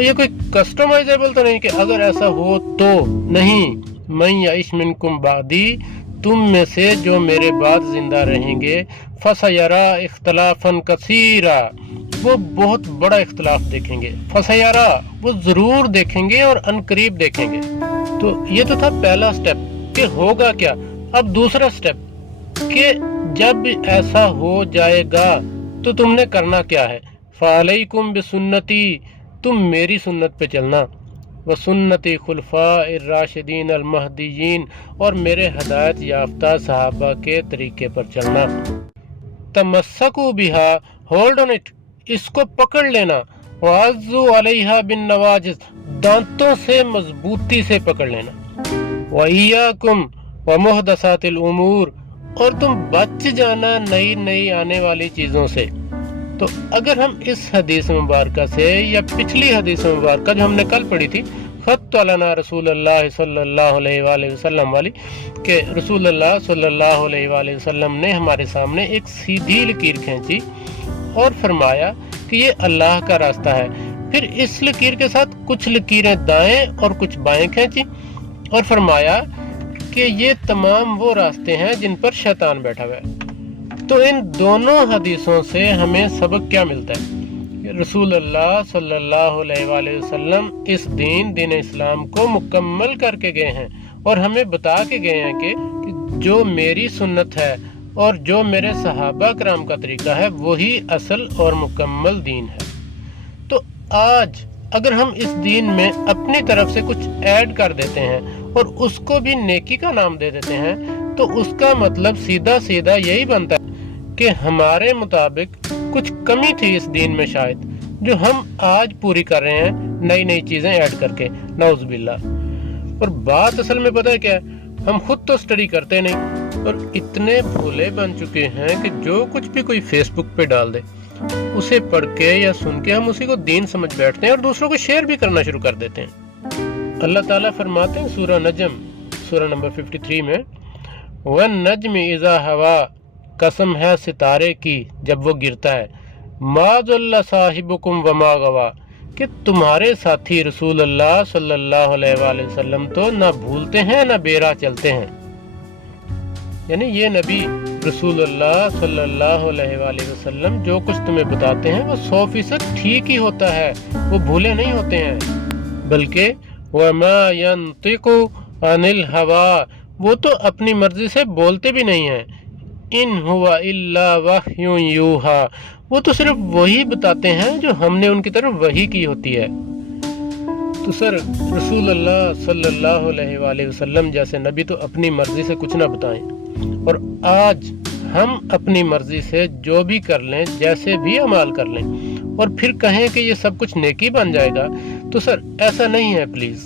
तो ये कोई कस्टमाइजेबल तो नहीं कि अगर ऐसा हो तो नहीं। मैं याइश मिनकुम बादी, तुम में से जो मेरे बाद जिंदा रहेंगे, फसयरा इख्तलाफन कसीरा, वो बहुत बड़ा इख्तलाफ देखेंगे। फसयरा, वो जरूर देखेंगे और अनकरीब देखेंगे। तो ये तो था पहला स्टेप कि होगा क्या। अब दूसरा स्टेप कि जब ऐसा हो जाएगा तो तुमने करना क्या है। फ़अलैकुम बिसुन्नती, तुम मेरी सुन्नत पे चलना, व सुन्नती खुलफाए राशिदीन अल महदीयीन, और मेरे हदायत याफ्ता सहाबा के तरीके पर चलना। तमस्सकू बिहा, होल्ड ऑन इट, इसको पकड़ लेना। वाज़ू अलैहा बिन नवाजिज, दांतों से मजबूती से पकड़ लेना। व इय्याकुम व मुहदसातिल उमूर, और तुम बच जाना नई नई आने वाली चीजों से। तो अगर हम इस हदीस मुबारक से या पिछली हदीस मुबारक जो हमने कल पढ़ी थी, खत अलना रसूलुल्लाह सल्लल्लाहु अलैहि वसल्लम वाली, कि रसूलुल्लाह सल्लल्लाहु अलैहि वसल्लम ने हमारे सामने एक सीधी लकीर खींची और फरमाया कि ये अल्लाह का रास्ता है। फिर इस लकीर के साथ कुछ लकीरें दाएं और कुछ बाएं खींची और फरमाया कि ये तमाम वो रास्ते हैं जिन पर शैतान बैठा हुआ है। तो इन दोनों हदीसों से हमें सबक क्या मिलता है। रसूल अल्लाह सल्लल्लाहु अलैहि वसल्लम इस दिन इस्लाम को मुकम्मल करके गए हैं और हमें बता के गए हैं कि जो मेरी सुन्नत है और जो मेरे सहाबा कराम का तरीका है वही असल और मुकम्मल दीन है। तो आज अगर हम इस दीन में अपनी तरफ से कुछ ऐड कर देते हैं और उसको भी नेकी का नाम दे देते हैं, तो उसका मतलब सीधा सीधा यही बनता है कि हमारे मुताबिक कुछ कमी थी इस दीन में शायद, जो हम आज पूरी कर रहे हैं नई नई चीजें ऐड करके, नाउज़ बिल्लाह। और बात असल में पता है क्या है, हम खुद तो स्टडी करते नहीं और इतने भोले बन चुके हैं कि जो कुछ भी कोई फेसबुक पे डाल दे उसे पढ़ के या सुन के हम उसी को दीन समझ बैठते हैं और दूसरों को शेयर भी करना शुरू कर देते हैं। अल्लाह ताला फरमाते हैं सूरह नजम, सूरह नंबर 53 में, वन नज्म इज़ा हवा, कसम है सितारे की जब वो गिरता है, मा ज़ल्ला साहिबुकुम व मा गवा, कि तुम्हारे साथी रसूल अल्लाह सल्लल्लाहु अलैहि वसल्लम तो ना भूलते हैं ना बेरा चलते हैं। यानी ये नबी रसूल अल्लाह सल्लल्लाहु अलैहि वसल्लम जो कुछ तुम्हें बताते हैं वो 100% ठीक ही होता है, वो भूले नहीं होते हैं। बल्कि वमा यंतिकु अनिल हवा, वो तो अपनी मर्जी से बोलते भी नहीं हैं। इन हुआ इल्ला वह्युन यूहा, वो तो सिर्फ वही बताते हैं जो हमने उनकी तरफ वही की होती है। तो सर रसूल अल्लाह सल्लल्लाहु अलैहि वसल्लम जैसे नबी तो अपनी मर्जी से कुछ ना बताएं, और आज हम अपनी मर्जी से जो भी कर लें, जैसे भी अमाल कर लें और फिर कहें कि ये सब कुछ नेकी बन जाएगा, तो सर ऐसा नहीं है प्लीज।